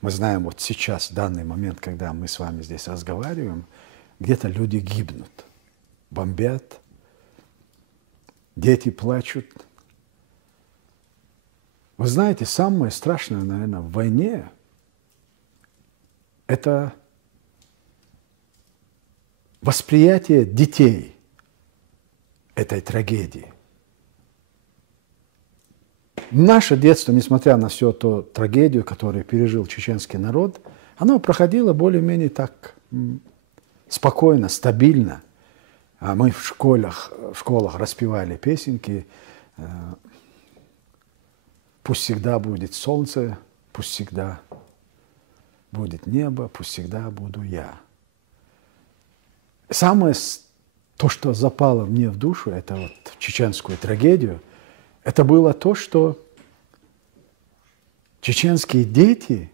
Мы знаем вот сейчас, в данный момент, когда мы с вами здесь разговариваем, где-то люди гибнут, бомбят, дети плачут. Вы знаете, самое страшное, наверное, в войне – это восприятие детей этой трагедии. Наше детство, несмотря на всю ту трагедию, которую пережил чеченский народ, оно проходило более-менее так спокойно, стабильно. А мы в школах распевали песенки «Пусть всегда будет солнце, пусть всегда будет небо, пусть всегда буду я». Самое то, что запало мне в душу, это вот в чеченскую трагедию, это было то, что чеченские дети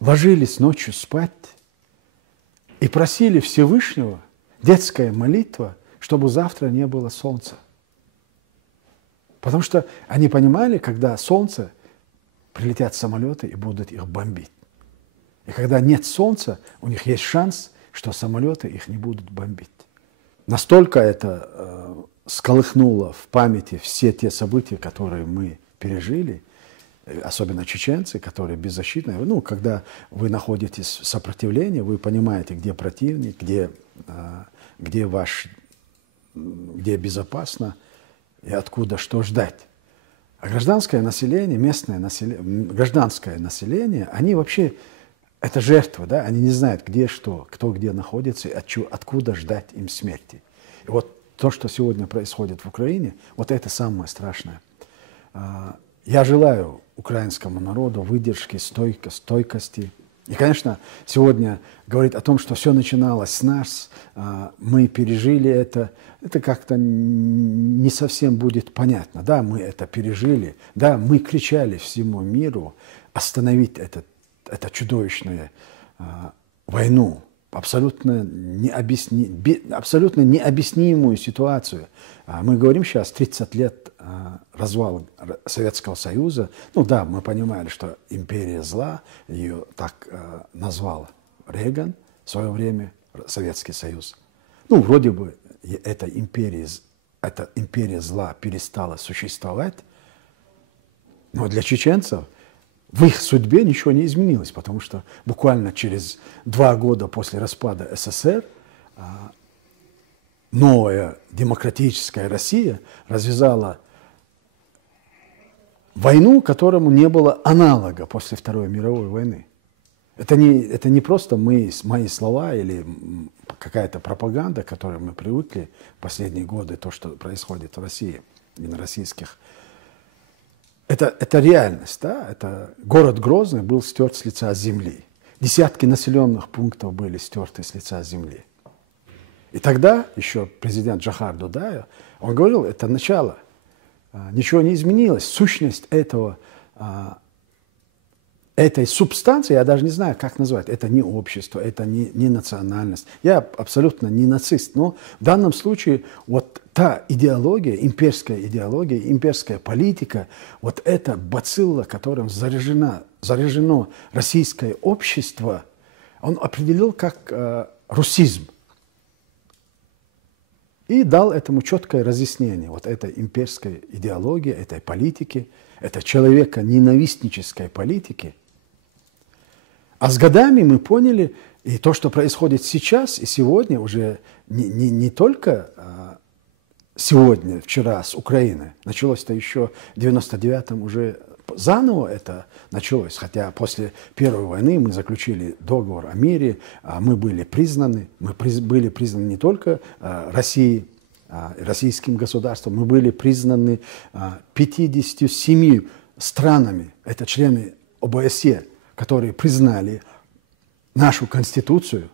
ложились ночью спать и просили Всевышнего, детская молитва, чтобы завтра не было солнца. Потому что они понимали, когда солнце, прилетят самолеты и будут их бомбить. И когда нет солнца, у них есть шанс, что самолеты их не будут бомбить. Настолько это всколыхнуло в памяти все те события, которые мы пережили, особенно чеченцы, которые беззащитные. Ну, когда вы находитесь в сопротивлении, вы понимаете, где противник, где безопасно и откуда что ждать. А гражданское население, гражданское население, они вообще, это жертвы, да? Они не знают, где что, кто где находится, и откуда ждать им смерти. И вот то, что сегодня происходит в Украине, вот это самое страшное. Я желаю украинскому народу выдержки, стойкости. И, конечно, сегодня говорить о том, что все начиналось с нас, мы пережили это как-то не совсем будет понятно. Да, мы это пережили, да, мы кричали всему миру остановить эту чудовищную войну, абсолютно необъяснимую ситуацию. Мы говорим сейчас 30 лет развала Советского Союза. Ну да, мы понимали, что империя зла, ее так назвал Рейган в свое время, Советский Союз. Ну, вроде бы эта империя зла перестала существовать, но для чеченцев в их судьбе ничего не изменилось, потому что буквально через 2 года после распада СССР новая демократическая Россия развязала войну, которому не было аналога после Второй мировой войны. Это не просто мои слова или какая-то пропаганда, к которой мы привыкли в последние годы, то, что происходит в России и на российских. Это реальность, да? Это город Грозный был стерт с лица земли. Десятки населенных пунктов были стерты с лица земли. И тогда еще президент Джохар Дудаев, он говорил, это начало. Ничего не изменилось. Сущность этой субстанции, я даже не знаю, как назвать, это не общество, это не национальность. Я абсолютно не нацист, но в данном случае вот та идеология, имперская политика, вот эта бацилла, которым заряжено российское общество, он определил как русизм. И дал этому четкое разъяснение вот этой имперской идеологии, этой политики, этой человеконенавистнической политики. А с годами мы поняли, и то, что происходит сейчас и сегодня, уже не только сегодня, вчера с Украины, началось-то еще в 99-м уже заново это началось, хотя после Первой войны мы заключили договор о мире, мы были признаны не только Россией, российским государством, мы были признаны 57 странами, это члены ОБСЕ, которые признали нашу Конституцию.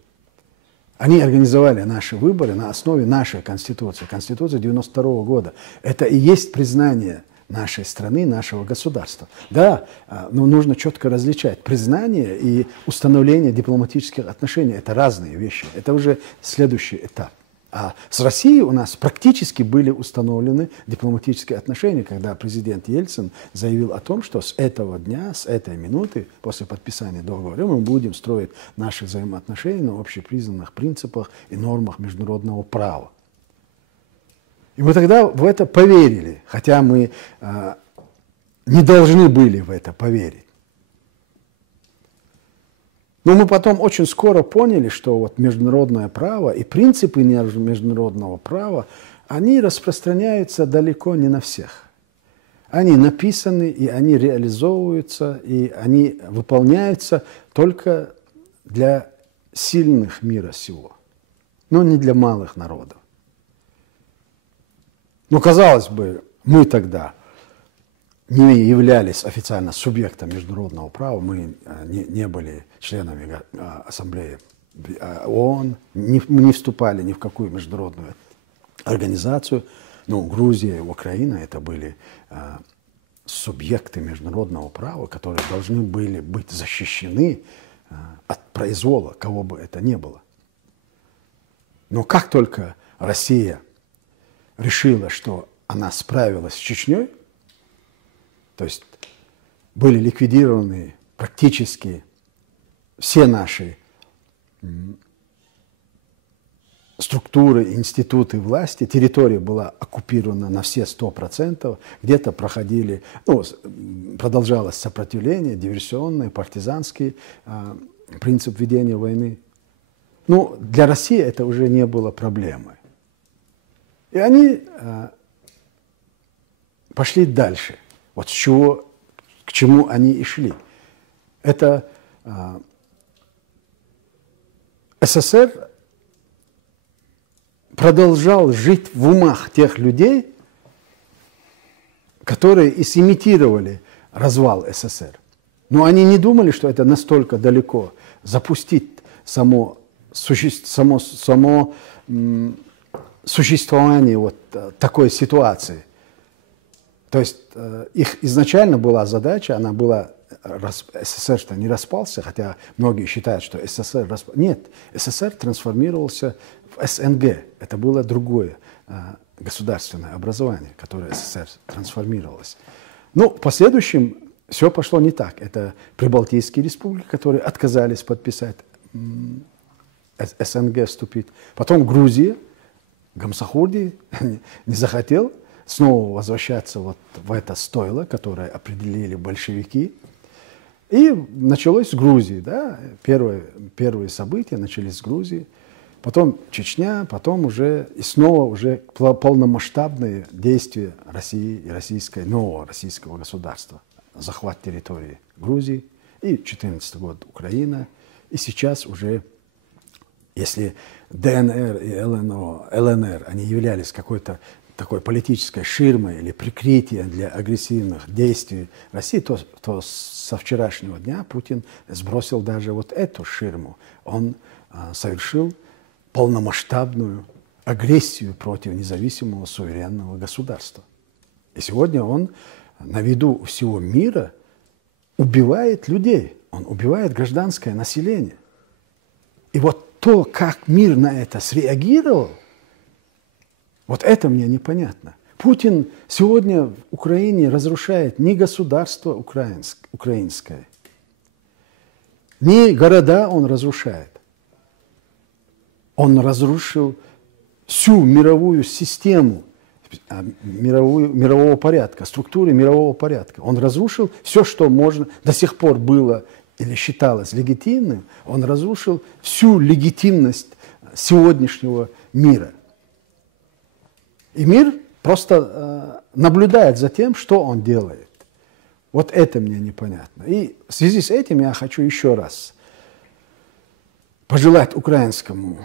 Они организовали наши выборы на основе нашей Конституции, Конституции 92 года. Это и есть признание нашей страны, нашего государства. Да, но нужно четко различать. Признание и установление дипломатических отношений – это разные вещи. Это уже следующий этап. А с Россией у нас практически были установлены дипломатические отношения, когда президент Ельцин заявил о том, что с этого дня, с этой минуты, после подписания договора, мы будем строить наши взаимоотношения на общепризнанных принципах и нормах международного права. И мы тогда в это поверили, хотя мы не должны были в это поверить. Но мы потом очень скоро поняли, что вот международное право и принципы международного права, они распространяются далеко не на всех. Они написаны, и они реализовываются, и они выполняются только для сильных мира сего, но не для малых народов. Ну, казалось бы, мы тогда не являлись официально субъектом международного права, мы не были членами Ассамблеи ООН, мы не вступали ни в какую международную организацию. Ну, Грузия и Украина – это были субъекты международного права, которые должны были быть защищены от произвола, кого бы это ни было. Но как только Россия решила, что она справилась с Чечней, то есть были ликвидированы практически все наши структуры, институты власти, территория была оккупирована на все 100%, где-то проходили, ну, продолжалось сопротивление, диверсионный, партизанский принцип ведения войны. Ну, для России это уже не было проблемой. И они пошли дальше. Вот с чего, к чему они и шли. Это СССР продолжал жить в умах тех людей, которые и сымитировали развал СССР. Но они не думали, что это настолько далеко запустить само существование вот такой ситуации. То есть их изначально была задача, она была, СССР-то не распался, хотя многие считают, что СССР распался. Нет, СССР трансформировался в СНГ. Это было другое государственное образование, которое СССР трансформировалось. Но в последующем все пошло не так. Это Прибалтийские республики, которые отказались подписать СНГ вступить. Потом Грузия, Гамсахурди не захотел снова возвращаться вот в это стойло, которое определили большевики. И началось с Грузии. Да? Первые события начались с Грузии. Потом Чечня, потом уже и снова уже полномасштабные действия России и нового российского государства. Захват территории Грузии. И 2014 год Украина. И сейчас уже, если ДНР и ЛНР, они являлись какой-то такой политической ширмой или прикрытием для агрессивных действий России, то со вчерашнего дня Путин сбросил даже вот эту ширму. Он совершил полномасштабную агрессию против независимого суверенного государства. И сегодня он на виду всего мира убивает людей, он убивает гражданское население. И вот то, как мир на это среагировал, вот это мне непонятно. Путин сегодня в Украине разрушает не государство украинское, не города он разрушает. Он разрушил всю мировую систему мирового порядка, структуры мирового порядка. Он разрушил все, что можно, до сих пор было или считалось легитимным, он разрушил всю легитимность сегодняшнего мира. И мир просто наблюдает за тем, что он делает. Вот это мне непонятно. И в связи с этим я хочу еще раз пожелать украинскому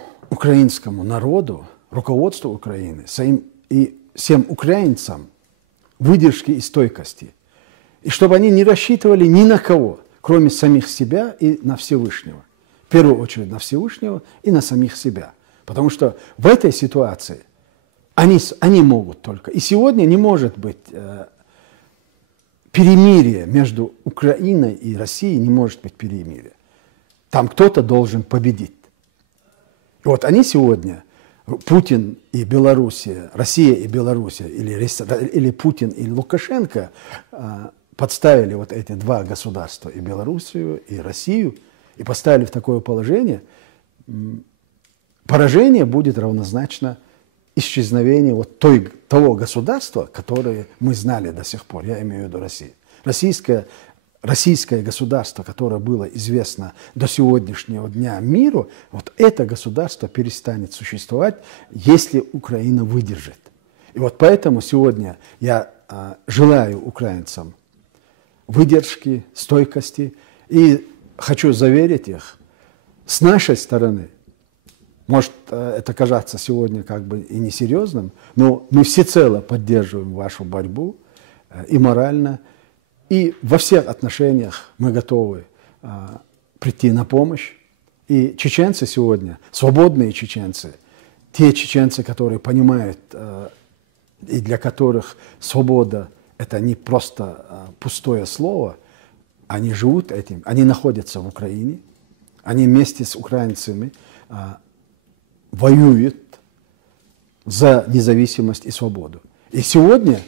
народу, руководству Украины и всем украинцам выдержки и стойкости. И чтобы они не рассчитывали ни на кого, кроме самих себя и на Всевышнего. В первую очередь на Всевышнего и на самих себя. Потому что в этой ситуации они могут только. И сегодня не может быть перемирия между Украиной и Россией, не может быть перемирия. Там кто-то должен победить. И вот они сегодня Путин и Белоруссия, Россия и Белоруссия, или Путин и Лукашенко подставили вот эти два государства, и Белоруссию, и Россию, и поставили в такое положение, поражение будет равнозначно исчезновению вот того государства, которое мы знали до сих пор, я имею в виду Россию. Российское государство, которое было известно до сегодняшнего дня миру, вот это государство перестанет существовать, если Украина выдержит. И вот поэтому сегодня я желаю украинцам выдержки, стойкости и хочу заверить их, с нашей стороны, может это кажется сегодня как бы и несерьезным, но мы всецело поддерживаем вашу борьбу и морально, и во всех отношениях мы готовы прийти на помощь. И чеченцы сегодня, свободные чеченцы, те чеченцы, которые понимают и для которых свобода – это не просто пустое слово, они живут этим, они находятся в Украине, они вместе с украинцами воюют за независимость и свободу. И сегодня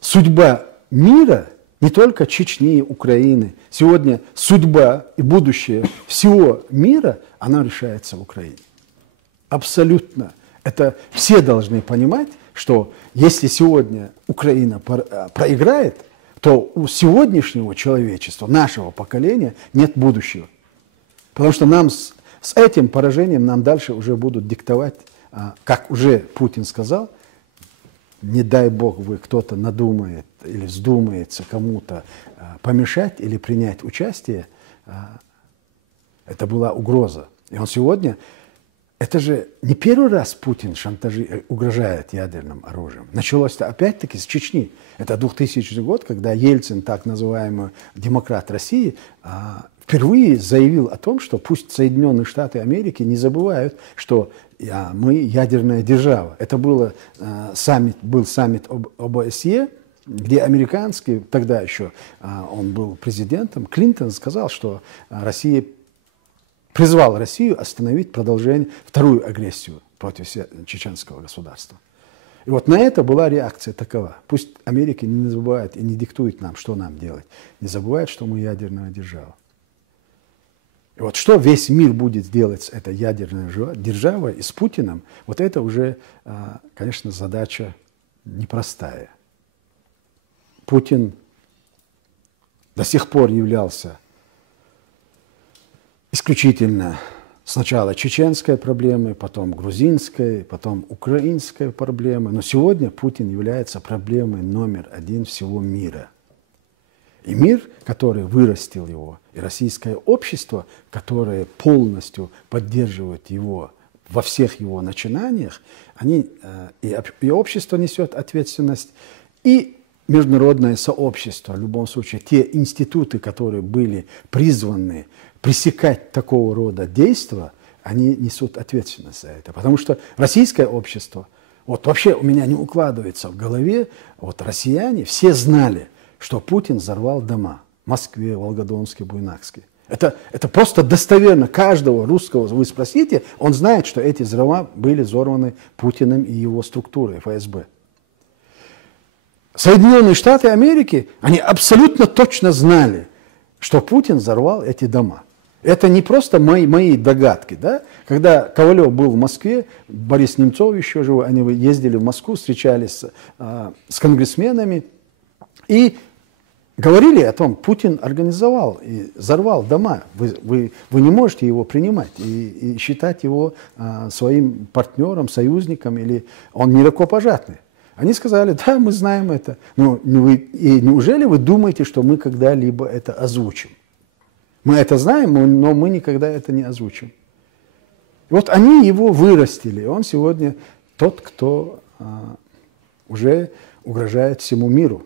судьба мира, не только Чечни, Украины, сегодня судьба и будущее всего мира, она решается в Украине. Абсолютно. Это все должны понимать, что если сегодня Украина проиграет, то у сегодняшнего человечества, нашего поколения, нет будущего. Потому что нам с этим поражением нам дальше уже будут диктовать, как уже Путин сказал, не дай бог вы кто-то надумает или вздумается кому-то помешать или принять участие, это была угроза. И он сегодня, это же не первый раз Путин угрожает ядерным оружием. Началось-то опять-таки с Чечни. Это 2000 год, когда Ельцин, так называемый демократ России, впервые заявил о том, что пусть Соединенные Штаты Америки не забывают, что мы ядерная держава. Это был саммит ОБСЕ, где американский, тогда еще он был президентом, Клинтон сказал, что призвал Россию остановить продолжение, вторую агрессию против чеченского государства. И вот на это была реакция такова. Пусть Америка не забывает и не диктует нам, что нам делать. Не забывает, что мы ядерная держава. И вот что весь мир будет делать с этой ядерной державой и с Путиным, вот это уже, конечно, задача непростая. Путин до сих пор являлся исключительно сначала чеченской проблемой, потом грузинской, потом украинской проблемой. Но сегодня Путин является проблемой номер один всего мира. И мир, который вырастил его, и российское общество, которое полностью поддерживает его во всех его начинаниях, и общество несет ответственность, и международное сообщество, в любом случае, те институты, которые были призваны пресекать такого рода действия, они несут ответственность за это. Потому что российское общество, вот вообще у меня не укладывается в голове, вот россияне все знали, что Путин взорвал дома в Москве, Волгодонске, Буйнакске. Это просто достоверно. Каждого русского вы спросите, он знает, что эти взрывы были взорваны Путиным и его структурой ФСБ. Соединенные Штаты Америки, они абсолютно точно знали, что Путин взорвал эти дома. Это не просто мои догадки. Да? Когда Ковалев был в Москве, Борис Немцов еще живой, они ездили в Москву, встречались с конгрессменами и говорили о том, Путин организовал и взорвал дома. Вы не можете его принимать и считать его своим партнером, союзником, или он не рукопожатный. Они сказали, да, мы знаем это. Но неужели вы думаете, что мы когда-либо это озвучим? Мы это знаем, но мы никогда это не озвучим. И вот они его вырастили. Он сегодня тот, кто уже угрожает всему миру.